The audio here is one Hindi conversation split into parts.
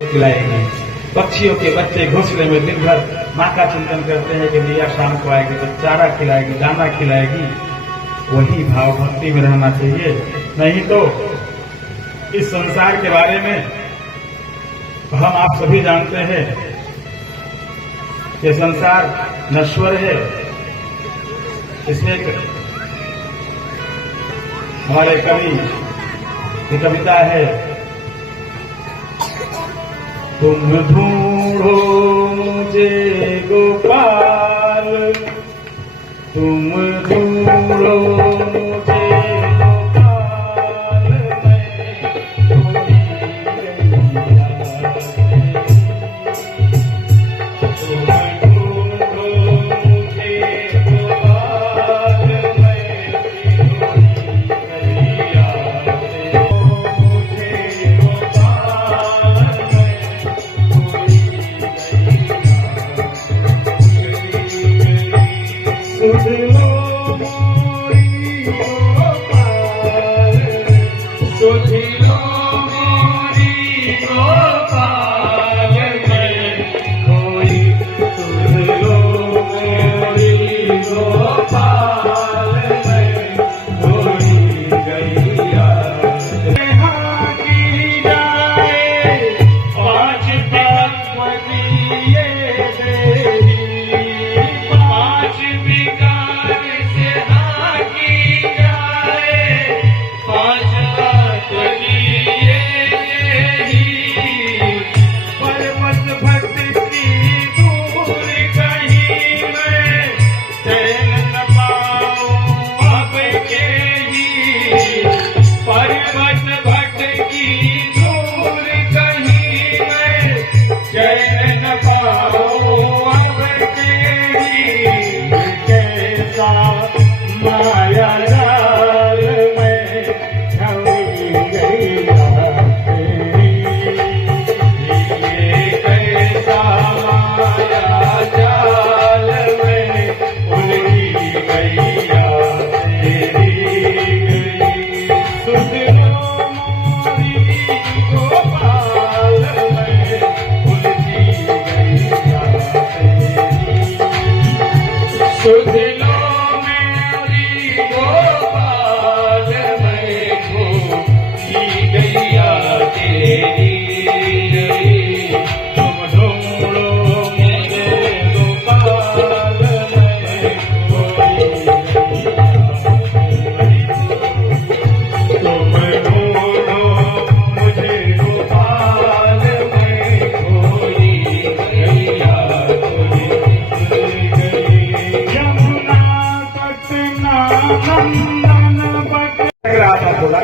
खिलाएगी। पक्षियों के बच्चे घोंसले में दिन भर माँ का चिंतन करते हैं कि मैया शाम को आएगी तो चारा खिलाएगी, दाना खिलाएगी। वही भाव भक्ति में रहना चाहिए। नहीं तो इस संसार के बारे में हम आप सभी जानते हैं कि संसार नश्वर है। इसमें हमारे कवि की कविता है, तुम ढूंढो मुझे गोपाल, तुम ढूंढो मुझे गोपाल,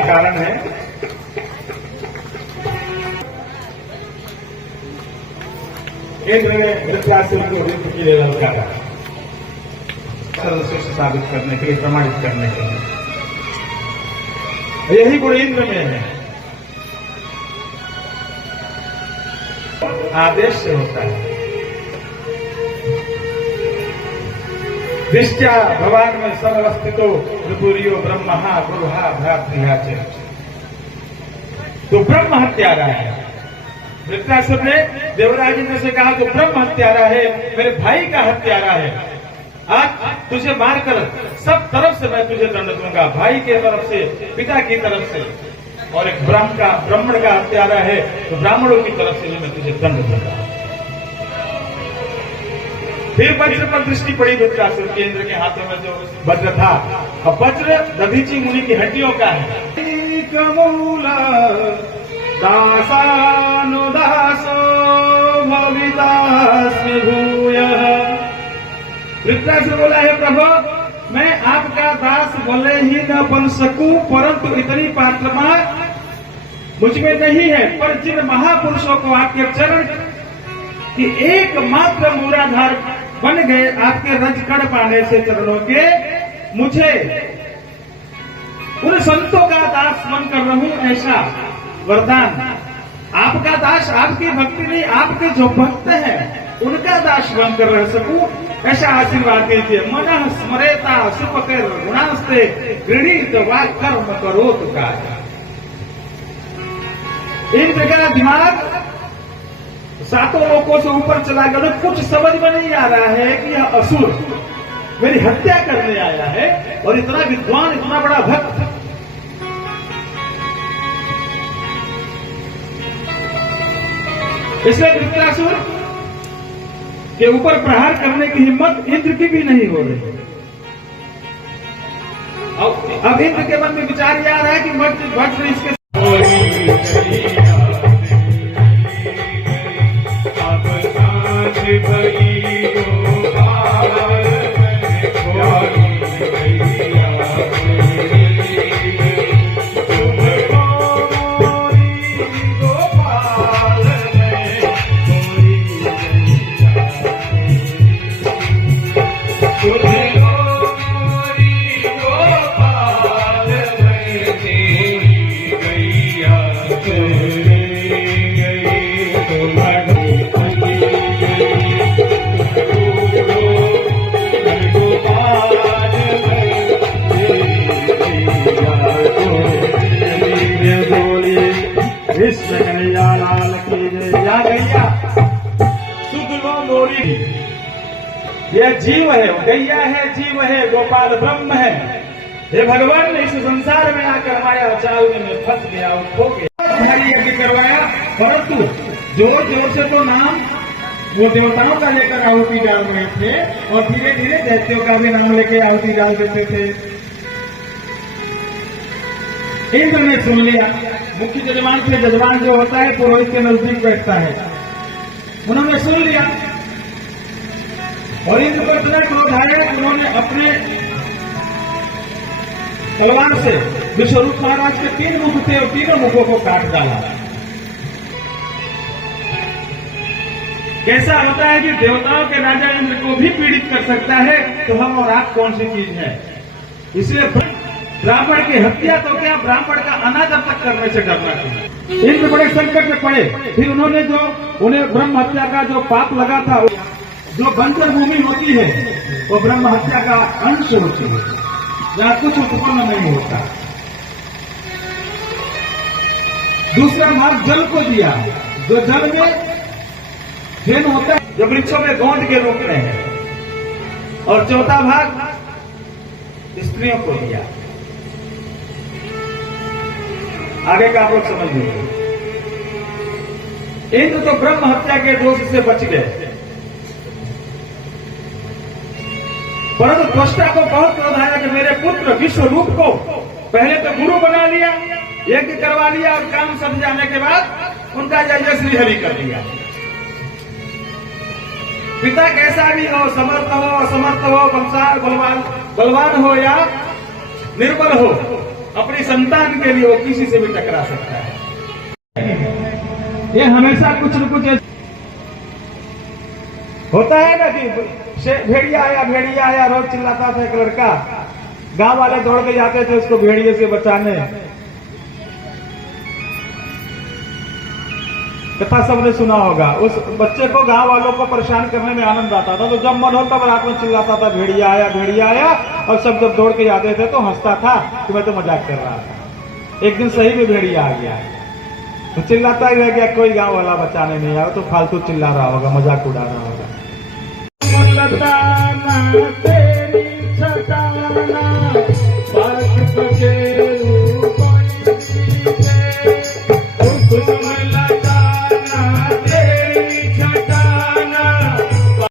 कारण है इंद्र ने वृत्रासुर को युद्ध के लिए ललकारा, सर्वश्रेष्ठ साबित करने के लिए, प्रमाणित करने के लिए। यही गुण इंद्र में है, आदेश से होता है। दृष्टया भगवान में सर्वस्थितो त्रिपुरियो ब्रह्महा गुरुहा भ्रातृहा च। तो ब्रह्म हत्यारा है। वृत्रासुर ने देवराज इंद्र से कहा तो ब्रह्म हत्यारा है, मेरे भाई का हत्यारा है। आज तुझे मारकर सब तरफ से मैं तुझे दंड दूंगा, भाई के तरफ से, पिता की तरफ से, और एक ब्राह्मण का हत्यारा है तो ब्राह्मणों की तरफ से भी मैं तुझे दंड दूंगा। फिर वज्र पर दृष्टि पड़ी वृत्रासुर के। इंद्र के हाथों में जो वज्र था, अब वज्र दधीची मुनि की हड्डियों का है। कमूला दासानुदासो भवितास्मि भूयः। वृत्रासुर बोला, है प्रभु, मैं आपका दास भले ही न बन सकूं, परंतु इतनी पात्रमा मुझ में नहीं है। पर जिन महापुरुषों को आपके चरण की एकमात्र मूलाधार बन गए, आपके रजकण पाने से चरणों के, मुझे उन संतों का दास बनकर रहूं, ऐसा वरदान। आपका दास आपकी भक्ति नहीं, आपके जो भक्त हैं उनका दास बनकर रह सकूं, ऐसा आशीर्वाद दीजिए। मनः स्मरेता सुपकर गुणास्ते गृणीत वा कर्म करो तो का। इंद्र का दिमाग सातों लोकों से ऊपर चला गया। तो कुछ समझ में नहीं आ रहा है कि यह असुर मेरी हत्या करने आया है और इतना विद्वान, इतना बड़ा भक्त। इसलिए वृत्रासुर के ऊपर प्रहार करने की हिम्मत इंद्र की भी नहीं हो रही। अब इंद्र के मन में विचार यह आ रहा है कि भक्त ने इसके कृष्ण कन्हैया लाल की जय। या गैया शुद्ध लो मोरी, यह जीव है, गैया है, जीव है, गोपाल ब्रह्म है। हे भगवान, इस संसार में आकर माया चाल में फंस गया और खो गया। यज्ञ करवाया, परंतु जोर जोर से तो नाम वो देवताओं का लेकर आहुति डाल रहे थे और धीरे धीरे दैत्यों का भी नाम लेके आहुति डाल देते थे। इंद्र ने सुन लिया। मुख्य जजमान से जजमान जो होता है पुरोहित के नजदीक बैठता है, उन्होंने सुन लिया और इंद्र को इतना क्रोध आया कि उन्होंने अपने तलवार से विश्वरूप महाराज के 3 मुख थे और तीनों मुखों को काट डाला। कैसा होता है कि देवताओं के राजा इंद्र को भी पीड़ित कर सकता है, तो हम और आप कौन सी चीज है। इसलिए ब्राह्मण की हत्या तो क्या, ब्राह्मण का अनादर तक करने से डरना चाहिए। इंद्र बड़े संकट में पड़े। फिर उन्होंने जो उन्हें ब्रह्म हत्या का जो पाप लगा था, जो बंजर भूमि होती है वो ब्रह्म हत्या का अंश होती है, जहां कुछ उत्पन्न नहीं होता। दूसरा भाग जल को दिया, जो जल में जैन होता है, जो वृक्षों में गोंद के रूप में है। और चौथा भाग स्त्रियों को दिया। आगे का आप लोग समझ लीजिए। इंद्र तो ब्रह्म हत्या के दोष से बच गए, परंतु त्वष्टा को बहुत क्रोध आया कि मेरे पुत्र विश्वरूप को पहले तो गुरु बना लिया, यज्ञ करवा लिया और काम सध जाने के बाद उनका जय श्री हरि कर दिया। पिता कैसा भी हो, समर्थ हो, असमर्थ हो, बलशाल बलवान हो या निर्बल हो, अपनी संतान के लिए वो किसी से भी टकरा सकता है। ये हमेशा कुछ न कुछ होता है ना कि भेड़िया आया रोज चिल्लाता था एक लड़का, गांव वाले दौड़ के जाते थे उसको भेड़िए से बचाने। कथा सबने सुना होगा। उस बच्चे को गांव वालों को परेशान करने में आनंद आता था, तो जब मन हो तब रात में चिल्लाता था भेड़िया आया, और सब जब दौड़ के जाते थे तो हंसता था कि मैं तो मजाक कर रहा था। एक दिन सही में भेड़िया आ गया तो चिल्लाता ही रह गया, कोई गांव वाला बचाने नहीं आया, तो फालतू चिल्ला रहा होगा, मजाक उड़ा रहा होगा।